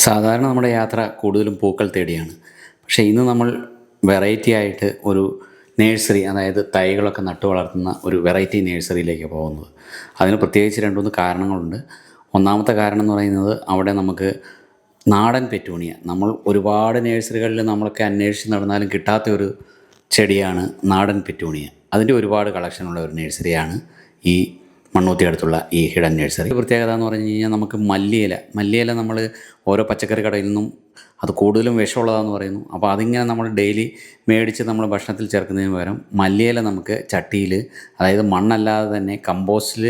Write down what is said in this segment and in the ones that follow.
സാധാരണ നമ്മുടെ യാത്ര കൂടുതലും പൂക്കൾ തേടിയാണ്. പക്ഷേ ഇന്ന് നമ്മൾ വെറൈറ്റി ആയിട്ട് ഒരു നേഴ്സറി, അതായത് തൈകളൊക്കെ നട്ടു വളർത്തുന്ന ഒരു വെറൈറ്റി നേഴ്സറിയിലേക്ക് പോകുന്നത്. അതിന് പ്രത്യേകിച്ച് 2-3 കാരണങ്ങളുണ്ട്. ഒന്നാമത്തെ കാരണം എന്ന് പറയുന്നത്, അവിടെ നമുക്ക് നാടൻ പെറ്റൂണിയ, നമ്മൾ ഒരുപാട് നേഴ്സറികളിൽ നമ്മളൊക്കെ അന്വേഷിച്ച് നടന്നാലും കിട്ടാത്ത ഒരു ചെടിയാണ് നാടൻ പെറ്റൂണിയ. അതിൻ്റെ ഒരുപാട് കളക്ഷനുള്ള ഒരു നേഴ്സറിയാണ് ഈ മണ്ണൂത്തി അടുത്തുള്ള ഈ ഹിഡൻ നഴ്സറി. പ്രത്യേകത എന്ന് പറഞ്ഞു കഴിഞ്ഞാൽ, നമുക്ക് മല്ലിയില നമ്മൾ ഓരോ പച്ചക്കറി കടയിൽ നിന്നും അത് കൂടുതലും വിഷമുള്ളതാണെന്ന് പറയുന്നു. അപ്പോൾ അതിങ്ങനെ നമ്മൾ ഡെയിലി മേടിച്ച് നമ്മൾ ഭക്ഷണത്തിൽ ചേർക്കുന്നതിന് പകരം മല്ലിയില നമുക്ക് ചട്ടിയിൽ, അതായത് മണ്ണല്ലാതെ തന്നെ കമ്പോസ്റ്റിൽ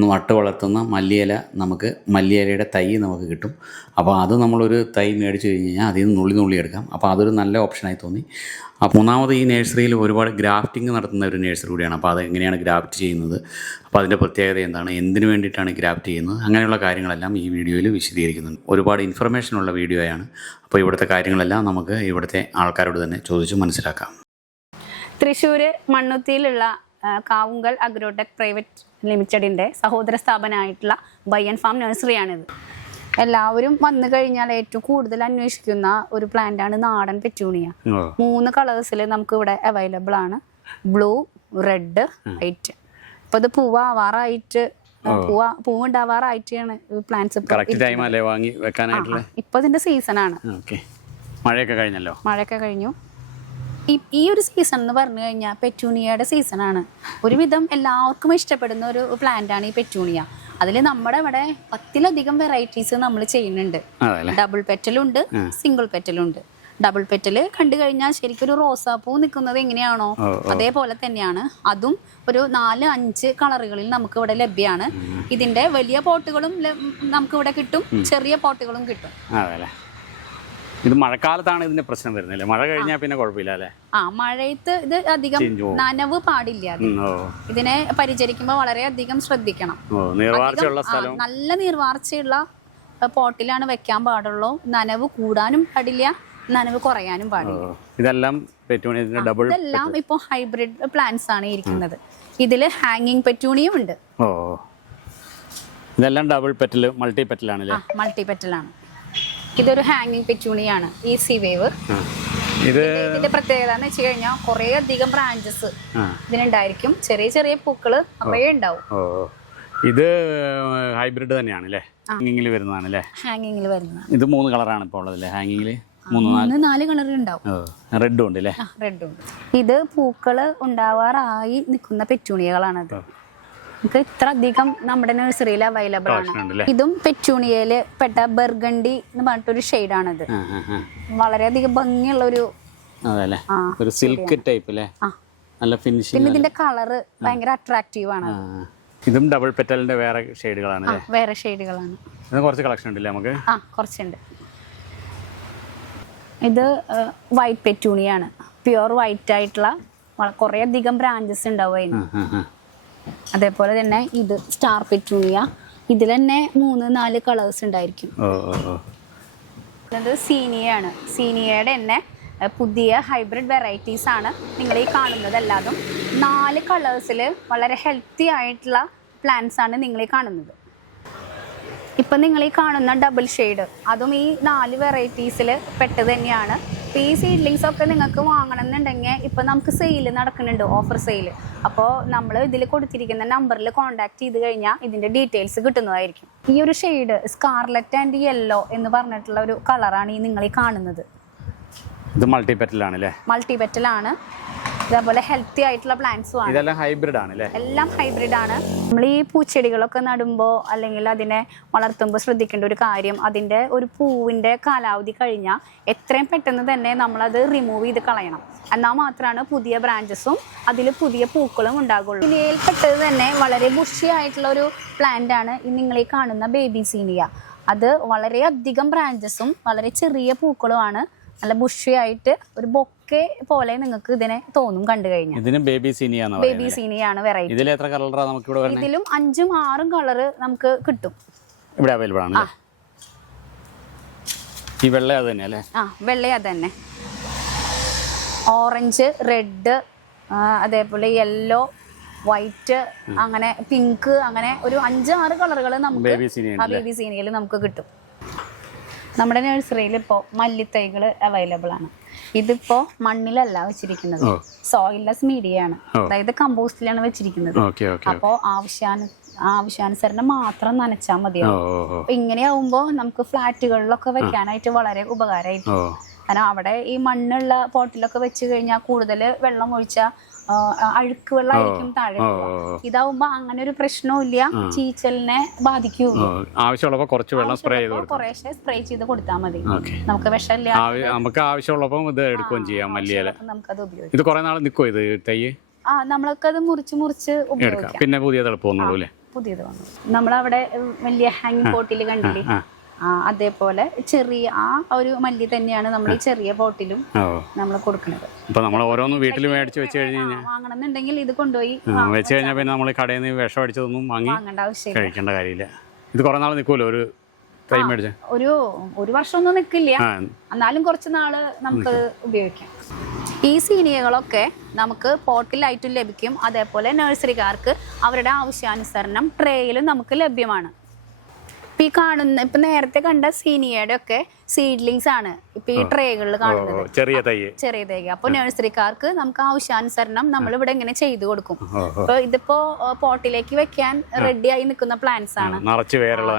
നട്ട് വളർത്തുന്ന മല്ലിയില, നമുക്ക് മല്ലിയിലയുടെ തൈ നമുക്ക് കിട്ടും. അപ്പോൾ അത് നമ്മളൊരു തൈ മേടിച്ച് കഴിഞ്ഞ് കഴിഞ്ഞാൽ അതിൽ നിന്ന് നുള്ളി എടുക്കാം. അപ്പോൾ അതൊരു നല്ല ഓപ്ഷനായി തോന്നി. അപ്പോൾ മൂന്നാമത്, ഈ നേഴ്സറിയിൽ ഒരുപാട് ഗ്രാഫ്റ്റിംഗ് നടത്തുന്ന ഒരു നേഴ്സറി കൂടിയാണ്. അപ്പോൾ അത് എങ്ങനെയാണ് ഗ്രാഫ്റ്റ് ചെയ്യുന്നത്, അപ്പോൾ അതിൻ്റെ പ്രത്യേകത എന്താണ്, എന്തിനു വേണ്ടിയിട്ടാണ് ഗ്രാഫ്റ്റ് ചെയ്യുന്നത്, അങ്ങനെയുള്ള കാര്യങ്ങളെല്ലാം ഈ വീഡിയോയിൽ വിശദീകരിക്കുന്നുണ്ട്. ഒരുപാട് ഇൻഫർമേഷനുള്ള വീഡിയോയാണ്. അപ്പോൾ ഇവിടുത്തെ കാര്യങ്ങളെല്ലാം നമുക്ക് ഇവിടുത്തെ ആൾക്കാരോട് തന്നെ ചോദിച്ച് മനസ്സിലാക്കാം. തൃശ്ശൂർ മണ്ണുത്തിയിലുള്ള കാവുങ്കൽ അഗ്രോടെക് പ്രൈവറ്റ് ലിമിറ്റഡിൻ്റെ സഹോദര സ്ഥാപനമായിട്ടുള്ള ബൈ ആൻഡ് ഫാം നഴ്സറിയാണിത്. എല്ലാവരും വന്നു കഴിഞ്ഞാൽ ഏറ്റവും കൂടുതൽ അന്വേഷിക്കുന്ന ഒരു പ്ലാന്റാണ് നാടൻ പെറ്റൂണിയ. 3 കളേഴ്സിൽ നമുക്ക് ഇവിടെ അവൈലബിൾ ആണ്: ബ്ലൂ, റെഡ്, വൈറ്റ്. ഇപ്പൊ ഇത് പൂവാറായിട്ട് പൂവുണ്ടാവാറായിട്ടാണ് പ്ലാന്റ്സ്. ഇപ്പൊ ഇതിന്റെ സീസണാണ്. മഴയൊക്കെ കഴിഞ്ഞു. ഈ ഒരു സീസൺ എന്ന് പറഞ്ഞു കഴിഞ്ഞാൽ പെറ്റൂണിയയുടെ സീസണാണ്. ഒരുവിധം എല്ലാവർക്കും ഇഷ്ടപ്പെടുന്ന ഒരു പ്ലാന്റാണ് ഈ പെറ്റൂണിയ. അതിൽ നമ്മുടെ ഇവിടെ 10-ലധികം വെറൈറ്റീസ് നമ്മൾ ചെയ്യുന്നുണ്ട്. ഡബിൾ പെറ്റലുണ്ട്, സിംഗിൾ പെറ്റലുണ്ട്. ഡബിൾ പെറ്റല് കണ്ടു കഴിഞ്ഞാൽ ശരിക്കും ഒരു റോസാപ്പൂ നിൽക്കുന്നത് എങ്ങനെയാണോ അതേപോലെ തന്നെയാണ്. അതും ഒരു 4-5 കളറുകളിൽ നമുക്ക് ഇവിടെ ലഭ്യമാണ്. ഇതിന്റെ വലിയ പോട്ടുകളും നമുക്ക് ഇവിടെ കിട്ടും, ചെറിയ പോട്ടുകളും കിട്ടും. ഇത് മഴക്കാലത്താണ് ഇതിന്റെ പ്രശ്നം വരുന്നത്. മഴ കഴിഞ്ഞാൽ പിന്നെ കുഴപ്പമില്ല അല്ലേ? മഴയത്ത് ഇത് അധികം നനവ് പാടില്ല. ഇതിനെ പരിചരിക്കുമ്പോൾ വളരെയധികം ശ്രദ്ധിക്കണം. നല്ല നീർവാർച്ചയുള്ള പോട്ടിലാണ് വെക്കാൻ പാടുള്ളൂ. നനവ് കൂടാനും പാടില്ല, നനവ് കുറയാനും പാടില്ല. ഇതെല്ലാം ഇപ്പൊ ഹൈബ്രിഡ് പ്ലാന്റ്സ് ആണ് ഇരിക്കുന്നത്. ഇതില് ഹാങ്ങിങ് പെറ്റൂണിയും ഉണ്ട്. ഇതെല്ലാം ഡബിൾ പെറ്റൽ, മൾട്ടി പെറ്റലാണ്. മൾട്ടി പെറ്റലാണ്. ഇതൊരു ഹാങ്ങിങ് പെറ്റൂണിയാണ്, ഈസി വേവ്. ഇതിന്റെ പ്രത്യേകത എന്ന് വെച്ച് കഴിഞ്ഞാൽ കുറെ അധികം ബ്രാഞ്ചസ് ഇതിനുണ്ടായിരിക്കും. ചെറിയ ചെറിയ പൂക്കള് അപ്പഴേ ഉണ്ടാവും. ഇത് ഹൈബ്രിഡ് തന്നെയാണ് അല്ലേ? ഹാങ്ങിങ്ങിൽ വരുന്നതാണ്. ഹാങ്ങിങ്ങിൽ വരുന്നതാണ്. ഇത് 3 കളറാണ് ഇപ്പോൾ ഉള്ളത്. ഹാങ്ങിങ്ങില് 3-4 കളർ ഉണ്ടാവും. റെഡും ഉണ്ട് അല്ലേ? റെഡും ഉണ്ട്. ഇത് പൂക്കള് ഉണ്ടാവാറായി നിൽക്കുന്ന പെറ്റൂണിയകളാണത്. നമുക്ക് ഇത്ര അധികം നമ്മുടെ നഴ്സറിയിൽ അവൈലബിൾ ആണ്. ഇതും പെറ്റൂണിയയില് പെട്ട ബർഗണ്ടി എന്ന് പറഞ്ഞിട്ടൊരു ഷെയ്ഡാണിത്. വളരെയധികം ഭംഗിയുള്ള ഒരു സിൽക്ക് ടൈപ്പ്. പിന്നെ ഇതിന്റെ കളറ് ഭയങ്കര അട്രാക്റ്റീവ് ആണ്. ഇതും ഡബിൾ പെറ്റലിന്റെ വേറെ ഷെയ്ഡുകളാണ്. വേറെ ഷെയ്ഡുകളാണ്. കുറച്ച് കളക്ഷൻ ഉണ്ടല്ലേ നമുക്ക്? കുറച്ചുണ്ട്. ഇത് വൈറ്റ് പെറ്റൂണിയാണ്. പ്യുവർ വൈറ്റ് ആയിട്ടുള്ള കുറെ അധികം ബ്രാഞ്ചസ് ഉണ്ടാവും അതിന്. അതേപോലെ തന്നെ ഇത് സ്റ്റാർ പെറ്റൂണിയ. ഇതിൽ തന്നെ 3-4 കളേഴ്സ് ഉണ്ടായിരിക്കും. ഇത് സീനിയാണ്. സീനിയയുടെ തന്നെ പുതിയ ഹൈബ്രിഡ് വെറൈറ്റീസ് ആണ് നിങ്ങൾ ഈ കാണുന്നത്. എല്ലാതും 4 കളേഴ്സിൽ വളരെ ഹെൽത്തി ആയിട്ടുള്ള പ്ലാന്റ്സ് ആണ് നിങ്ങൾ ഈ കാണുന്നത്. ഇപ്പം നിങ്ങൾ ഈ കാണുന്ന ഡബിൾ ഷെയ്ഡ് അതും ഈ 4 വെറൈറ്റീസിൽ പെട്ടത് തന്നെയാണ്. ഈ സീഡ്ലിങ്സ് ഒക്കെ നിങ്ങൾക്ക് വാങ്ങണം എന്നുണ്ടെങ്കിൽ ഇപ്പം നമുക്ക് സെയിൽ നടക്കുന്നുണ്ട്, ഓഫർ സെയിൽ. അപ്പോൾ നമ്മൾ ഇതിൽ കൊടുത്തിരിക്കുന്ന നമ്പറിൽ കോൺടാക്ട് ചെയ്ത് കഴിഞ്ഞാൽ ഇതിൻ്റെ ഡീറ്റെയിൽസ് കിട്ടുന്നതായിരിക്കും. ഈ ഒരു ഷെയ്ഡ് സ്കാർലറ്റ് ആൻഡ് യെല്ലോ എന്ന് പറഞ്ഞിട്ടുള്ള ഒരു കളറാണ് ഈ നിങ്ങൾ ഈ കാണുന്നത്. ഇത് മൾട്ടി പെറ്റലാണ്. മൾട്ടി പെറ്റലാണ്. ഇതേപോലെ ഹെൽത്തി ആയിട്ടുള്ള പ്ലാന്റ്സും ആണ്. ഇതെല്ലാം ഹൈബ്രിഡ് ആണ് അല്ലേ? എല്ലാം ഹൈബ്രിഡ് ആണ്. നമ്മൾ ഈ പൂച്ചെടികളൊക്കെ നടുമ്പോൾ അല്ലെങ്കിൽ അതിനെ വളർത്തുമ്പോൾ ശ്രദ്ധിക്കേണ്ട ഒരു കാര്യം, അതിൻ്റെ ഒരു പൂവിൻ്റെ കാലാവധി കഴിഞ്ഞാൽ എത്രയും പെട്ടെന്ന് തന്നെ നമ്മളത് റിമൂവ് ചെയ്ത് കളയണം. എന്നാൽ മാത്രമാണ് പുതിയ ബ്രാഞ്ചസും അതിൽ പുതിയ പൂക്കളും ഉണ്ടാകുള്ളൂ. സീനിയയിൽ പെട്ടത് തന്നെ വളരെ ബുഷി ആയിട്ടുള്ള ഒരു പ്ലാന്റ് ആണ് ഈ നിങ്ങൾ ഈ കാണുന്ന ബേബി സീനിയ. അത് വളരെയധികം ബ്രാഞ്ചസും വളരെ ചെറിയ പൂക്കളുമാണ്. നല്ല ബുഷി ആയിട്ട് ഒരു ബൊക്കെ പോലെ നിങ്ങൾക്ക് ഇതിനെ തോന്നും കണ്ടു കഴിഞ്ഞാൽ. ബേബി സീനിയാണ് വെറൈറ്റി. ഇതിലും 5-6 കളറ് നമുക്ക് കിട്ടും. ഇവിടെ അവൈലബിൾ ആണ്. ഈ വെള്ള അത് തന്നെ അല്ലേ? വെള്ള അത് തന്നെ. ഓറഞ്ച്, റെഡ്, അതേപോലെ യെല്ലോ, വൈറ്റ്, അങ്ങനെ പിങ്ക്, അങ്ങനെ ഒരു 5-6 കളറുകൾ നമുക്ക് ബേബി സീനിയയിൽ നമുക്ക് കിട്ടും. നമ്മുടെ നഴ്സറിയിൽ ഇപ്പോൾ മല്ലിത്തൈകൾ അവൈലബിൾ ആണ്. ഇതിപ്പോ മണ്ണിലല്ല വെച്ചിരിക്കുന്നത്, സോയിൽലെസ് മീഡിയ ആണ്, അതായത് കമ്പോസ്റ്റിലാണ് വെച്ചിരിക്കുന്നത്. അപ്പോ ആവശ്യാനുസരണം മാത്രം നനച്ചാൽ മതിയാവും. അപ്പൊ ഇങ്ങനെയാവുമ്പോ നമുക്ക് ഫ്ലാറ്റുകളിലൊക്കെ വെക്കാനായിട്ട് വളരെ ഉപകാരമായിരിക്കും. കാരണം അവിടെ ഈ മണ്ണുള്ള പോട്ടിലൊക്കെ വെച്ച് കഴിഞ്ഞാൽ കൂടുതൽ വെള്ളം ഒഴിച്ചാൽ അഴുക്ക് വെള്ളമായിരിക്കും താഴെ. ഇതാവുമ്പോ അങ്ങനെ ഒരു പ്രശ്നവും ഇല്ല, ചീച്ചലിനെ ബാധിക്കൂല. ആവശ്യമുള്ളപ്പോ കുറച്ച് വെള്ളം കുറേശ്ശെ സ്പ്രേ ചെയ്ത് കൊടുത്താൽ മതി. നമുക്ക് വിഷമില്ല, നമുക്ക് ആവശ്യമുള്ളപ്പോ ഇത് എടുക്കുകയും ചെയ്യാം. മല്ലിയില നമുക്കത് ഉപയോഗിക്കാം. ഇത് കുറെ നാൾ നിൽക്കും ഇത് തൈ? നമ്മളൊക്കെ അത് മുറിച്ച് ഉപയോഗിക്കാം. പിന്നെ പുതിയത് എളുപ്പമൊന്നുള്ളൂ അല്ലേ? പുതിയത് വന്നു. നമ്മളവിടെ വലിയ ഹാങ്ങിങ് പോട്ടിൽ കണ്ടില്ലേ, അതേപോലെ ചെറിയ ആ ഒരു മല്ലി തന്നെയാണ് നമ്മൾ ഈ ചെറിയ ബോട്ടിലും നമ്മൾ കൊടുക്കുന്നത്. വീട്ടിൽ മേടിച്ച് വെച്ച് കഴിഞ്ഞാൽ വാങ്ങണമെന്നുണ്ടെങ്കിൽ ഇത് കൊണ്ടുപോയി വെച്ച് കഴിഞ്ഞാൽ പിന്നെ നമ്മൾ കടയിൽ നിന്ന് വിഷം അടിച്ചതൊന്നും വാങ്ങേണ്ട ആവശ്യം കഴിക്കേണ്ട കാര്യമില്ല. ഇത് കുറെ നാൾ നിൽക്കുമല്ലോ ഒരു തൈ മേടിച്ച? ഒരു വർഷമൊന്നും നിൽക്കില്ല, എന്നാലും കുറച്ച് നാള് നമുക്ക് ഉപയോഗിക്കാം. ഈ സീനിയകളൊക്കെ നമുക്ക് പോട്ടിലായിട്ടും ലഭിക്കും. അതേപോലെ നഴ്സറിക്കാർക്ക് അവരുടെ ആവശ്യാനുസരണം ട്രേയിലും നമുക്ക് ലഭ്യമാണ്. ഇപ്പൊ ഈ കാണുന്ന ഇപ്പൊ നേരത്തെ കണ്ട സീനിയയുടെ ഒക്കെ സീഡ്ലിങ്സ് ആണ് ഇപ്പൊ ഈ ട്രേകളിൽ കാണുന്നത്, ചെറിയ തൈ. അപ്പൊ നഴ്സറിക്കാർക്ക് നമുക്ക് ആവശ്യാനുസരണം നമ്മൾ ഇവിടെ ഇങ്ങനെ ചെയ്തു കൊടുക്കും. ഇപ്പൊ ഇതിപ്പോ പോട്ടിലേക്ക് വെക്കാൻ റെഡി ആയി നിൽക്കുന്ന പ്ലാന്റ്സ് ആണ്.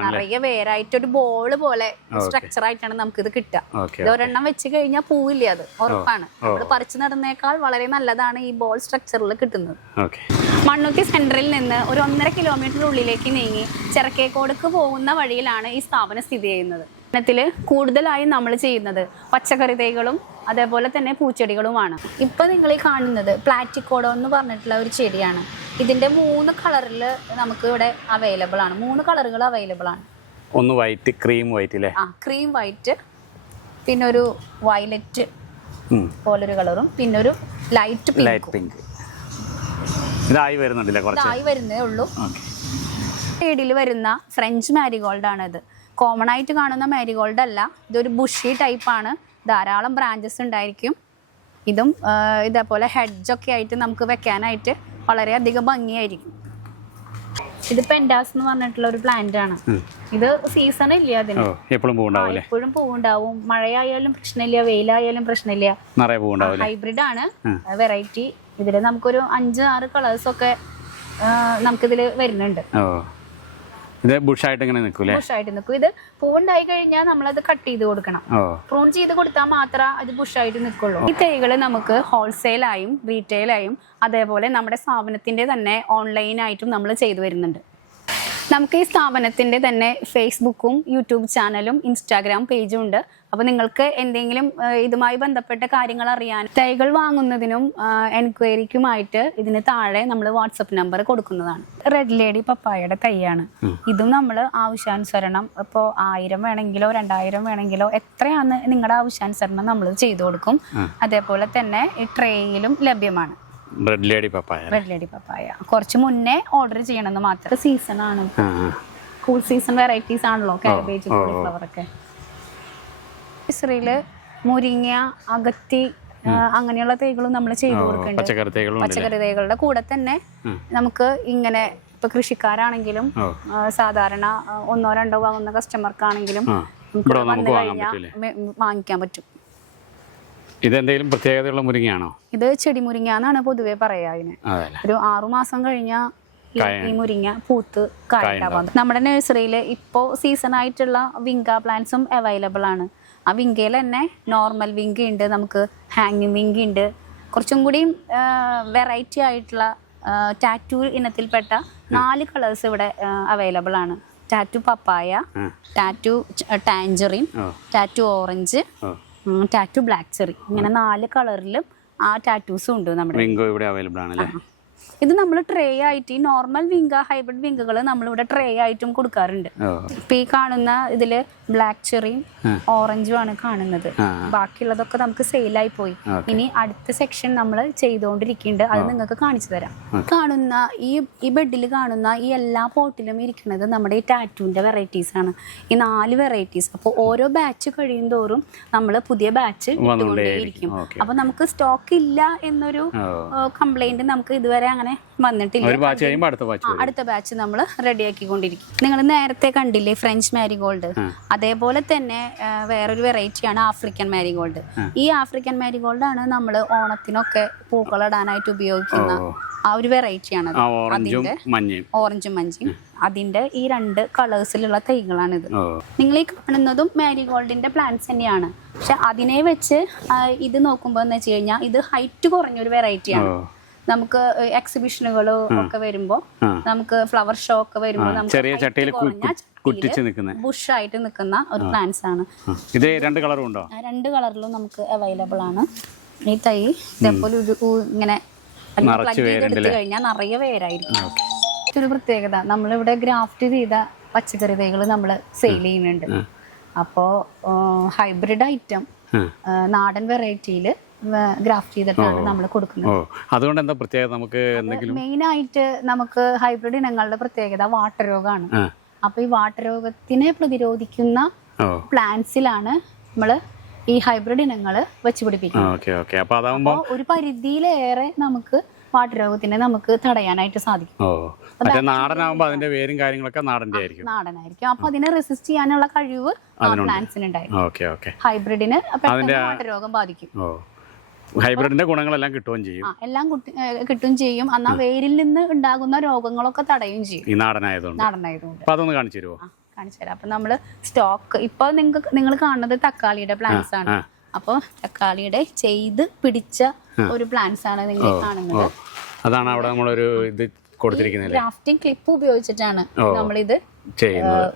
നിറയെ വേരായിട്ട് ഒരു ബോള് പോലെ സ്ട്രക്ചർ ആയിട്ടാണ് നമുക്ക് ഇത് കിട്ടുക. ഇത് ഒരെണ്ണം വെച്ച് കഴിഞ്ഞാൽ പൂവില്ല, അത് ഉറപ്പാണ്. നമ്മൾ പറിച്ചു നടുന്നേക്കാൾ വളരെ നല്ലതാണ് ഈ ബോൾ സ്ട്രക്ചറിൽ കിട്ടുന്നത്. മണ്ണുത്തി സെന്ററിൽ നിന്ന് ഒരു 1.5 കിലോമീറ്റർ ഉള്ളിലേക്ക് നീങ്ങി ചെറക്കേക്കോടക്ക് പോകുന്ന വഴിയിലാണ് ഈ സ്ഥാപനം സ്ഥിതി ചെയ്യുന്നത്. ത്തില് കൂടുതലായും നമ്മൾ ചെയ്യുന്നത് പച്ചക്കറി തൈകളും അതേപോലെ തന്നെ പൂച്ചെടികളുമാണ്. ഇപ്പൊ നിങ്ങൾ ഈ കാണുന്നത് പ്ലാറ്റിക്കോഡോ എന്ന് പറഞ്ഞിട്ടുള്ള ഒരു ചെടിയാണ്. ഇതിന്റെ 3 കളറിൽ നമുക്ക് ഇവിടെ അവൈലബിൾ ആണ്. 3 കളറുകൾ അവൈലബിൾ ആണ്. ഒന്ന് വൈറ്റ്, ക്രീം വൈറ്റ് അല്ലേ? ക്രീം വൈറ്റ്, പിന്നെ ഒരു വയലറ്റ് പോലൊരു കളറും, പിന്നെ ഒരു ലൈറ്റ് പിങ്ക്. ഇതായി വരുന്നേ ഉള്ളൂ. ഷെയ്ഡിൽ വരുന്ന ഫ്രഞ്ച് മാരിഗോൾഡ് ആണ് ഇത്. കോമൺ ആയിട്ട് കാണുന്ന മാരിഗോൾഡ് അല്ല, ഇതൊരു ബുഷി ടൈപ്പാണ്. ധാരാളം ബ്രാഞ്ചസ് ഉണ്ടായിരിക്കും. ഇതും ഇതേപോലെ ഹെഡ്ജൊക്കെ ആയിട്ട് നമുക്ക് വെക്കാനായിട്ട് വളരെയധികം ഭംഗിയായിരിക്കും. ഇത് പെൻഡാസ് എന്ന് പറഞ്ഞിട്ടുള്ള ഒരു പ്ലാന്റ് ആണ്. ഇത് സീസൺ ഇല്ല, അതിന് എപ്പോഴും പൂവുണ്ടാവും. മഴയായാലും പ്രശ്നമില്ല, വെയിലായാലും പ്രശ്നമില്ല. ഹൈബ്രിഡ് ആണ്, വെറൈറ്റി. ഇതിൽ നമുക്കൊരു 5-6 കളേഴ്സ് ഒക്കെ നമുക്കിതിൽ വരുന്നുണ്ട്. ബുഷായിട്ട് നിൽക്കും. ഇത് പൂവുണ്ടായി കഴിഞ്ഞാൽ നമ്മളത് കട്ട് ചെയ്ത് കൊടുക്കണം. പ്രൂൺ ചെയ്ത് കൊടുത്താൽ മാത്രമേ അത് ബുഷായിട്ട് നിൽക്കുള്ളൂ. ഈ തൈകൾ നമുക്ക് ഹോൾസെയിലായും റീറ്റെയിലായും അതേപോലെ നമ്മുടെ സ്ഥാപനത്തിന്റെ തന്നെ ഓൺലൈനായിട്ടും നമ്മൾ ചെയ്തു വരുന്നുണ്ട്. നമുക്ക് ഈ സ്ഥാപനത്തിന്റെ തന്നെ ഫേസ്ബുക്കും യൂട്യൂബ് ചാനലും ഇൻസ്റ്റാഗ്രാം പേജും ഉണ്ട്. അപ്പോൾ നിങ്ങൾക്ക് എന്തെങ്കിലും ഇതുമായി ബന്ധപ്പെട്ട കാര്യങ്ങൾ അറിയാൻ തൈകൾ വാങ്ങുന്നതിനും എൻക്വയറിക്കുമായിട്ട് ഇതിന് താഴെ നമ്മൾ വാട്സപ്പ് നമ്പർ കൊടുക്കുന്നതാണ്. റെഡ് ലേഡി പപ്പായയുടെ തൈയാണ്. ഇതും നമ്മൾ ആവശ്യാനുസരണം ഇപ്പോൾ 1000 വേണമെങ്കിലോ 2000 വേണമെങ്കിലോ എത്രയാന്ന് നിങ്ങളുടെ ആവശ്യാനുസരണം നമ്മൾ ചെയ്തു കൊടുക്കും. അതേപോലെ തന്നെ ഈ ട്രേയിലും ലഭ്യമാണ്. റെഡ് ലേഡി പപ്പായ കുറച്ച് മുന്നേ ഓർഡർ ചെയ്യണമെന്ന് മാത്രം. സീസൺ ആണ്, കൂൾ സീസൺ വെറൈറ്റീസ് ആണല്ലോ കാബേജ്, കോളിഫ്ലവർ ഒക്കെ. നഴ്സറിയില് മുരിങ്ങ, അകത്തി അങ്ങനെയുള്ള തൈകളും നമ്മൾ ചെയ്തു കൊടുക്കുന്നുണ്ട്. പച്ചക്കറി തൈകളുടെ കൂടെ തന്നെ നമുക്ക് ഇങ്ങനെ ഇപ്പൊ കൃഷിക്കാരാണെങ്കിലും സാധാരണ 1-2 വാങ്ങുന്ന കസ്റ്റമർക്കാണെങ്കിലും വന്നു കഴിഞ്ഞാൽ വാങ്ങിക്കാൻ പറ്റും. ഇതെന്തെങ്കിലും പ്രത്യേകതയുള്ള മുരിങ്ങയാണോ? ഇത് ചെടി മുരിങ്ങ എന്നാണ് പൊതുവെ പറയാ. അതിന് ഒരു 6 മാസം കഴിഞ്ഞാൽ ഈ മുരിങ്ങ പൂത്ത് കായുണ്ടാവാം. നമ്മുടെ നഴ്സറിയിൽ ഇപ്പോൾ സീസൺ ആയിട്ടുള്ള വിങ്ക പ്ലാന്റ്സും അവൈലബിൾ ആണ്. ആ വിങ്കയിൽ തന്നെ നോർമൽ വിങ്ക ഉണ്ട്, നമുക്ക് ഹാങ്ങിങ് വിങ്ക ഉണ്ട്. കുറച്ചും കൂടി വെറൈറ്റി ആയിട്ടുള്ള ടാറ്റു ഇനത്തിൽപ്പെട്ട 4 കളേഴ്സ് ഇവിടെ അവൈലബിൾ ആണ്. ടാറ്റു പപ്പായ, ടാറ്റു ടാഞ്ചറിൻ, ടാറ്റു ഓറഞ്ച്, ടാറ്റു ബ്ലാക്ക് ചെറി, ഇങ്ങനെ 4 കളറിലും ആ ടാറ്റൂസും ഉണ്ട് നമ്മുടെ. ഇത് നമ്മൾ ട്രേ ആയിട്ട് ഈ നോർമൽ വിങ്ക, ഹൈബ്രിഡ് വിങ്കകൾ നമ്മളിവിടെ ട്രേ ആയിട്ടും കൊടുക്കാറുണ്ട്. ഇപ്പൊ ഈ കാണുന്ന ഇതില് ബ്ലാക്ക് ചെറിയും ഓറഞ്ചും ആണ് കാണുന്നത്. ബാക്കിയുള്ളതൊക്കെ നമുക്ക് സെയിലായി പോയി. ഇനി അടുത്ത സെക്ഷൻ നമ്മൾ ചെയ്തുകൊണ്ടിരിക്കുന്നുണ്ട്, അത് നിങ്ങൾക്ക് കാണിച്ചു തരാം. കാണുന്ന ഈ ബെഡിൽ കാണുന്ന ഈ എല്ലാ പോട്ടിലും ഇരിക്കുന്നത് നമ്മുടെ ഈ ടാറ്റൂന്റെ വെറൈറ്റീസ് ആണ്. ഈ 4 വെറൈറ്റീസ്. അപ്പോൾ ഓരോ ബാച്ച് കഴിയും തോറും നമ്മൾ പുതിയ ബാച്ച് ഇട്ടുകൊണ്ടേയിരിക്കും. അപ്പൊ നമുക്ക് സ്റ്റോക്ക് ഇല്ല എന്നൊരു കംപ്ലൈന്റ് നമുക്ക് ഇതുവരെ അങ്ങനെ വന്നിട്ടില്ല. ഒരു ബാച്ച് കഴിയുമ്പോൾ അടുത്ത ബാച്ച് അടുത്ത ബാച്ച് നമ്മൾ റെഡിയാക്കിക്കൊണ്ടിരിക്കും. നിങ്ങൾ നേരത്തെ കണ്ടില്ലേ ഫ്രഞ്ച് മാരിഗോൾഡ്, അതേപോലെ തന്നെ വേറൊരു വെറൈറ്റിയാണ് ആഫ്രിക്കൻ മാരിഗോൾഡ്. ഈ ആഫ്രിക്കൻ മാരിഗോൾഡ് ആണ് നമ്മൾ ഓണത്തിനൊക്കെ പൂക്കളിടാനായിട്ട് ഉപയോഗിക്കുന്ന ആ ഒരു വെറൈറ്റിയാണ്. അതിന്റെ ഓറഞ്ചും മഞ്ഞയും അതിന്റെ ഈ 2 കളേഴ്സിലുള്ള തൈകളാണിത്. നിങ്ങൾ ഈ കാണുന്നതും മാരിഗോൾഡിന്റെ പ്ലാന്റ്സ് തന്നെയാണ്. പക്ഷെ അതിനെ വെച്ച് ഇത് നോക്കുമ്പോൾ എന്ന് വെച്ച് കഴിഞ്ഞാൽ ഇത് ഹൈറ്റ് കുറഞ്ഞൊരു വെറൈറ്റിയാണ്. നമുക്ക് എക്സിബിഷനുകളോ ഒക്കെ വരുമ്പോ, നമുക്ക് ഫ്ലവർ ഷോ ഒക്കെ വരുമ്പോ നമുക്ക് ബുഷായിട്ട് നിൽക്കുന്ന ഒരു പ്ലാന്റ്സ് ആണ്. ഇത് 2 കളറും ഉണ്ടോ? 2 കളറിലും നമുക്ക് അവൈലബിൾ ആണ്. ഈ തൈ ഇതേപോലെ ഇങ്ങനെ എടുത്തു കഴിഞ്ഞാൽ നിറയെ വേരായിരിക്കും. ഒരു പ്രത്യേകത, നമ്മളിവിടെ ഗ്രാഫ്റ്റ് ചെയ്ത പച്ചക്കറി തൈകൾ നമ്മൾ സെയിൽ ചെയ്യുന്നുണ്ട്. അപ്പോൾ ഹൈബ്രിഡ് ഐറ്റം നാടൻ വെറൈറ്റിയിൽ ഗ്രാഫ്റ്റ് ചെയ്തിട്ടാണ് നമ്മൾ കൊടുക്കുന്നത്. അതുകൊണ്ട് എന്താ പ്രത്യേകത? നമുക്ക് മെയിൻ ആയിട്ട് നമുക്ക് ഹൈബ്രിഡ് ഇനങ്ങളുടെ പ്രത്യേകത വാട്ടരോഗമാണ്. അപ്പൊ ഈ വാട്ടരോഗത്തിനെ പ്രതിരോധിക്കുന്ന പ്ലാന്റ്സിലാണ് നമ്മള് ഈ ഹൈബ്രിഡ് ഇനങ്ങൾ വെച്ച് പിടിപ്പിക്കുന്നത്. അപ്പോൾ ഒരു പരിധിയിലേറെ നമുക്ക് വാട്ടരോഗത്തിനെ നമുക്ക് തടയാനായിട്ട് സാധിക്കും. നാടനാകുമ്പോൾ അതിന്റെ വേരും കാര്യങ്ങളൊക്കെ നാടനായിരിക്കും. അപ്പൊ അതിനെ റെസിസ്റ്റ് ചെയ്യാനുള്ള കഴിവ് പ്ലാന്റ്സിന് ഉണ്ടായിരിക്കും. ഹൈബ്രിഡിന് വാട്ടരോഗം ബാധിക്കും. ഹൈബ്രിഡിന്റെ ഗുണങ്ങളെല്ലാം കിട്ടുകയും ചെയ്യും. എല്ലാം കിട്ടുകയും ചെയ്യും. എന്നാൽ വേരിൽ നിന്ന് ഉണ്ടാകുന്ന രോഗങ്ങളൊക്കെ തടയുകയും ചെയ്യും ഈ നാടനായതുകൊണ്ട്. അതൊന്ന് കാണിച്ചു തരുമോ? കാണിച്ചു തരാം. അപ്പൊ നമ്മള് സ്റ്റോക്ക് ഇപ്പൊ നിങ്ങൾ കാണുന്നത് തക്കാളിയുടെ പ്ലാന്റ്സ് ആണ്. അപ്പൊ തക്കാളിയുടെ ചെയ്ത് പിടിച്ച ഒരു പ്ലാന്റ്സ് ആണ് നിങ്ങൾ കാണുന്നത്. അതാണ് അവിടെ നമ്മളൊരു ഇത് കൊടുത്തിരിക്കുന്നത്. ഗ്രാഫ്റ്റിംഗ് ക്ലിപ്പ് ഉപയോഗിച്ചിട്ടാണ് നമ്മളിത്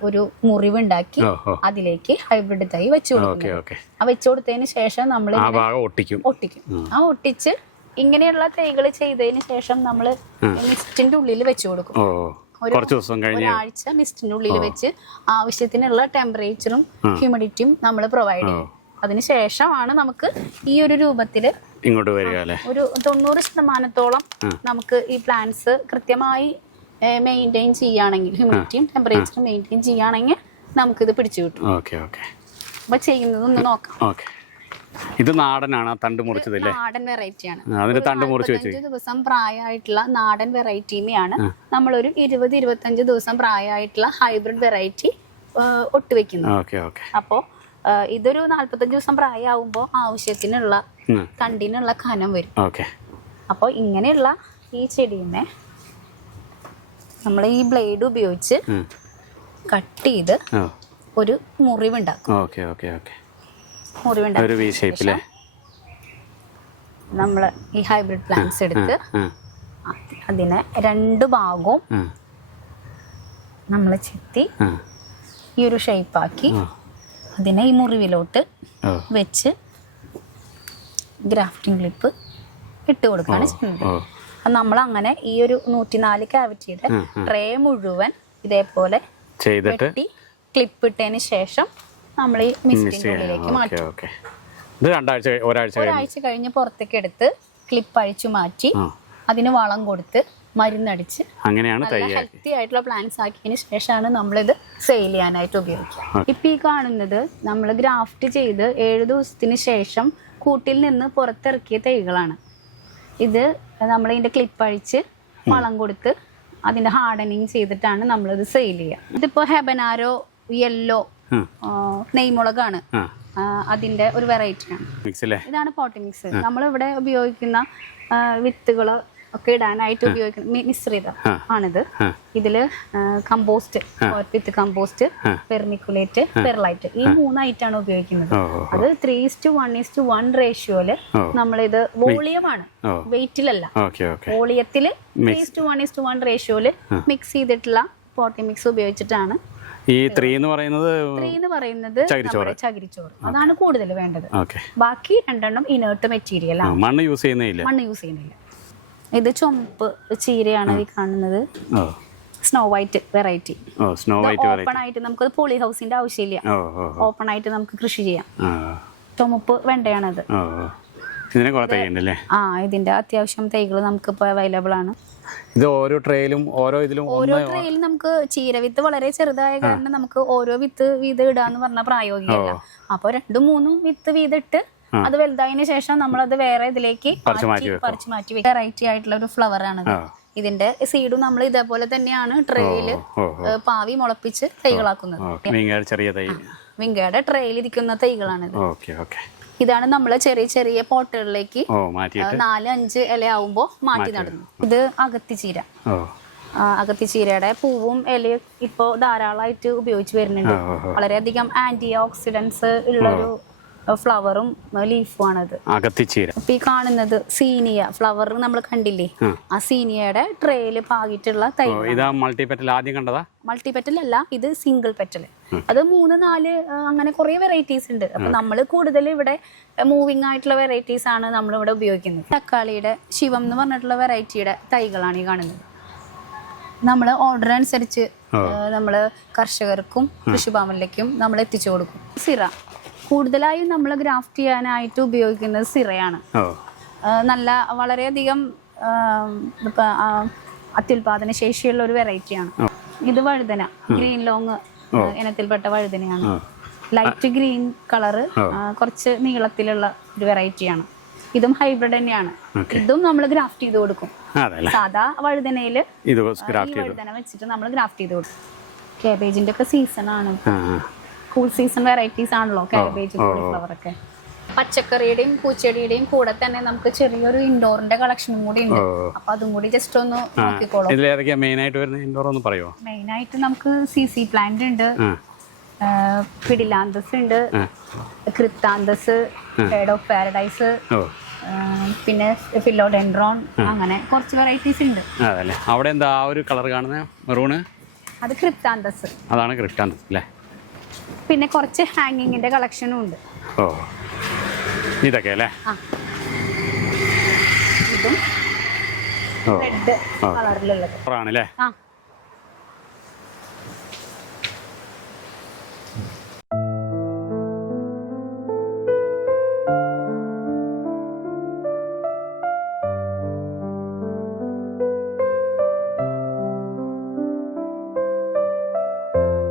ഒരു മുറിവുണ്ടാക്കി അതിലേക്ക് ഹൈബ്രിഡ് തൈ വെച്ചു കൊടുക്കുന്നത്. ആ വെച്ചു കൊടുത്തതിന് ശേഷം നമ്മൾ ഒട്ടിക്കും. ആ ഒട്ടിച്ച് ഇങ്ങനെയുള്ള തൈകൾ ചെയ്തതിന് ശേഷം നമ്മൾ മിസ്റ്റിന്റെ ഉള്ളിൽ വെച്ചു കൊടുക്കും. ഒരാഴ്ച മിസ്റ്റിന്റെ ഉള്ളിൽ വെച്ച് ആവശ്യത്തിനുള്ള ടെമ്പറേച്ചറും ഹ്യൂമിഡിറ്റിയും നമ്മൾ പ്രൊവൈഡ് ചെയ്യും. അതിനുശേഷമാണ് നമുക്ക് ഈ ഒരു രൂപത്തില് ഇങ്ങോട്ട് വരിക. ഒരു 90% നമുക്ക് ഈ പ്ലാന്റ്സ് കൃത്യമായി മെയിൻറ്റെയിൻ ചെയ്യുകയാണെങ്കിൽ, ഹ്യൂമിഡിറ്റിയും ടെമ്പറേച്ചറും മെയിൻറ്റെയിൻ ചെയ്യുകയാണെങ്കിൽ നമുക്കിത് പിടിച്ചു കിട്ടും. അപ്പൊ ചെയ്യുന്നത് ഒന്ന് നോക്കാം. ഇത് നാടനാണ്, തണ്ട് മുറിച്ചതല്ലേ? നാടൻ വെറൈറ്റിയാണ്. 25 ദിവസം പ്രായമായിട്ടുള്ള നാടൻ വെറൈറ്റിയാണ് നമ്മളൊരു 20-25 ദിവസം പ്രായമായിട്ടുള്ള ഹൈബ്രിഡ് വെറൈറ്റി ഒട്ടുവെക്കുന്നത്. അപ്പോ ഇതൊരു 45 ദിവസം പ്രായമാകുമ്പോൾ ആവശ്യത്തിനുള്ള തണ്ടിനുള്ള കനം വരും. അപ്പോൾ ഇങ്ങനെയുള്ള ഈ ചെടീനെ നമ്മൾ ഈ ബ്ലേഡ് ഉപയോഗിച്ച് കട്ട് ചെയ്ത് ഒരു മുറിവുണ്ടാക്കും. മുറിവുണ്ടാക്കും നമ്മൾ ഈ ഹൈബ്രിഡ് പ്ലാന്റ്സ് എടുത്ത് അതിനെ 2 ഭാഗവും നമ്മൾ ചെത്തി ഈ ഒരു ഷേപ്പാക്കി അതിനെ ഈ മുറിവിലോട്ട് വെച്ച് ഗ്രാഫ്റ്റിംഗ് ക്ലിപ്പ് ഇട്ട് കൊടുക്കുകയാണ് ചെയ്യുന്നത്. നമ്മൾ അങ്ങനെ ഈ ഒരു 104 ക്യാവിറ്റിയുടെ ട്രേ മുഴുവൻ ഇതേപോലെ വെട്ടി ക്ലിപ്പ് ഇട്ടതിന് ശേഷം നമ്മൾ ഈ മിസ്റ്റിന്റെ ഉള്ളിലേക്ക് മാറ്റും. ഒരാഴ്ച കഴിഞ്ഞ് പുറത്തേക്ക് എടുത്ത് ക്ലിപ്പ് അഴിച്ചു മാറ്റി അതിന് വളം കൊടുത്ത് മരുന്നടിച്ച് അങ്ങനെയാണ് ഹെൽത്തി ആയിട്ടുള്ള പ്ലാന്റ്സ് ആക്കിയതിന് ശേഷമാണ് നമ്മളിത് സെയിൽ ചെയ്യാനായിട്ട് ഉപയോഗിക്കുക. ഇപ്പൊ ഈ കാണുന്നത് നമ്മൾ ഗ്രാഫ്റ്റ് ചെയ്ത് 7 ദിവസത്തിന് ശേഷം കൂട്ടിൽ നിന്ന് പുറത്തിറക്കിയ തൈകളാണ്. ഇത് നമ്മൾ ഇതിന്റെ ക്ലിപ്പ് അഴിച്ച് വളം കൊടുത്ത് അതിന്റെ ഹാർഡനിങ് ചെയ്തിട്ടാണ് നമ്മളിത് സെയിൽ ചെയ്യുക. ഇതിപ്പോ ഹെബനാരോ യെല്ലോ നെയ്മുളകാണ്, അതിന്റെ ഒരു വെറൈറ്റിയാണ്. ഇതാണ് പോട്ടി മിക്സ്. നമ്മളിവിടെ ഉപയോഗിക്കുന്ന വിത്തുകള് ഒക്കെ ഇടാനായിട്ട് ഉപയോഗിക്കുന്ന മിശ്രിതം ആണിത്. ഇതില് കമ്പോസ്റ്റ്, വിത്ത് കമ്പോസ്റ്റ്, പെർമിക്കുലേറ്റ്, പെർലൈറ്റ്, ഈ 3 ഐറ്റാണ് ഉപയോഗിക്കുന്നത്. അത് 3:1:1 റേഷ്യോയില് നമ്മളിത് വോളിയമാണ്, വെയിറ്റിലല്ല, വോളിയത്തില് 3:1:1 റേഷ്യോയില് മിക്സ് ചെയ്തിട്ടുള്ള പോട്ടി മിക്സ് ഉപയോഗിച്ചിട്ടാണ്. ഈ 3 എന്ന് പറയുന്നത് ചകിരിച്ചോറ്, അതാണ് കൂടുതൽ വേണ്ടത്. ബാക്കി 2 ഇനേർട്ട് മെറ്റീരിയൽ ആണ്. മണ്ണ് യൂസ് ചെയ്യുന്നില്ല. ഇത് ചുമപ്പ് ചീരയാണ് ഈ കാണുന്നത്, സ്നോ വൈറ്റ് വെറൈറ്റി. ഓപ്പൺ ആയിട്ട് നമുക്ക് പോളി ഹൗസിന്റെ ആവശ്യമില്ല, ഓപ്പൺ ആയിട്ട് നമുക്ക് കൃഷി ചെയ്യാം. ചുമപ്പ് വെണ്ടയാണത്. ഇതിന്റെ അത്യാവശ്യം തൈകൾ നമുക്ക് ഇപ്പോൾ അവൈലബിൾ ആണ്. ഇത് ഓരോ ട്രേയിലും നമുക്ക് ചീരവിത്ത് വളരെ ചെറുതായ കാരണം നമുക്ക് ഓരോ വിത്ത് വീതം ഇടാന്ന് പറഞ്ഞ പ്രായോഗികമല്ല. അപ്പോൾ 2-3 വിത്ത് വീതിട്ട് അത് വലുതായതിനു ശേഷം നമ്മളത് വേറെ ഇതിലേക്ക് പറിച്ചു മാറ്റി വെറൈറ്റി ആയിട്ടുള്ള ഒരു ഫ്ലവർ ആണ് ഇതിന്റെ സീഡും നമ്മൾ ഇതേപോലെ തന്നെയാണ് ട്രേയില് പാവി മുളപ്പിച്ച് തൈകളാക്കുന്നത്. വിങ്കയുടെ ട്രേയിൽ ഇരിക്കുന്ന തൈകളാണിത്. ഇതാണ് നമ്മൾ ചെറിയ ചെറിയ പോട്ടുകളിലേക്ക് 4-5 ഇല ആവുമ്പോ മാറ്റി നടുന്നു. ഇത് അകത്തിച്ചീര. അകത്തിച്ചീരയുടെ പൂവും ഇലയും ഇപ്പോ ധാരാളമായിട്ട് ഉപയോഗിച്ച് വരുന്നുണ്ട്. വളരെയധികം ആന്റി ഓക്സിഡൻസ് ഉള്ളൊരു ഫ്ലവറും ലീഫും ആണത് അകത്തിച്ചീര. ഇപ്പൊ ഈ കാണുന്നത് സീനിയ ഫ്ലവർ നമ്മൾ കണ്ടില്ലേ, ആ സീനിയയുടെ ട്രേയില് പാകിയിട്ടുള്ള തൈ. മൾട്ടിപെറ്റൽ ആദ്യം കണ്ടതാ? മൾട്ടിപെറ്റൽ അല്ല, ഇത് സിംഗിൾ പെറ്റൽ. അത് 3-4 അങ്ങനെ കുറെ വെറൈറ്റീസ് ഉണ്ട്. അപ്പൊ നമ്മൾ കൂടുതൽ ഇവിടെ മൂവിങ് ആയിട്ടുള്ള വെറൈറ്റീസ് ആണ് നമ്മൾ ഇവിടെ ഉപയോഗിക്കുന്നത്. തക്കാളിയുടെ ശിവം എന്ന് പറഞ്ഞിട്ടുള്ള വെറൈറ്റിയുടെ തൈകളാണ് ഈ കാണുന്നത്. നമ്മൾ ഓർഡർ അനുസരിച്ച് നമ്മൾ കർഷകർക്കും കൃഷിഭവനിലേക്കും നമ്മൾ എത്തിച്ചു കൊടുക്കും. സിറ കൂടുതലായും നമ്മൾ ഗ്രാഫ്റ്റ് ചെയ്യാനായിട്ട് ഉപയോഗിക്കുന്നത് സിറയാണ്. നല്ല വളരെയധികം അത്യുൽപാദന ശേഷിയുള്ള ഒരു വെറൈറ്റിയാണ്. ഇത് വഴുതന, ഗ്രീൻ ലോങ് ഇനത്തിൽപ്പെട്ട വഴുതനയാണ്. ലൈറ്റ് ഗ്രീൻ കളറ്, കുറച്ച് നീളത്തിലുള്ള ഒരു വെറൈറ്റിയാണ്. ഇതും ഹൈബ്രിഡ് തന്നെയാണ്. ഇതും നമ്മൾ ഗ്രാഫ്റ്റ് ചെയ്ത് കൊടുക്കും. സാധാ വഴുതനയില് വഴുതന വെച്ചിട്ട് നമ്മൾ ഗ്രാഫ്റ്റ് ചെയ്ത് കൊടുക്കും. കാബേജിന്റെ ഒക്കെ സീസൺ ആണ്, കൂൾ സീസൺ വെറൈറ്റീസ് ആണല്ലോ കാബേജ്, കോളിഫ്ലവർ ഒക്കെ. പച്ചക്കറിയുടെയും പൂച്ചെടിയുടെയും കൂടെ തന്നെ നമുക്ക് ചെറിയൊരു ഇൻഡോറിന്റെ കളക്ഷനും കൂടി ഉണ്ട്. അപ്പൊ അതും കൂടി ജസ്റ്റ് ഒന്ന് നോക്കിക്കോളൂ. മെയിൻ ആയിട്ട് നമുക്ക് CC പ്ലാന്റ് ഉണ്ട്, പിഡിലാന്തസ് ഉണ്ട്, ക്രിപ്താന്തസ്, ബേർഡ് ഓഫ് പാരഡൈസ്, പിന്നെ ഫിലോഡെൻഡ്രോൺ, അങ്ങനെ കുറച്ച് വെറൈറ്റീസ് ഉണ്ട്. അവിടെ എന്താ ഒരു കളർ കാണുന്നത് മെറൂണ്? അത് ക്രിപ്താന്തസ്. അതാണ് ക്രിപ്താന്തസ് അല്ലേ? പിന്നെ കുറച്ച് ഹാങ്ങിങ്ങിന്റെ കളക്ഷനും ഉണ്ട്. ഇതൊക്കെ അല്ലേ? ഇതും റെഡ് കളറിലുള്ളത്. ആണല്ലേ?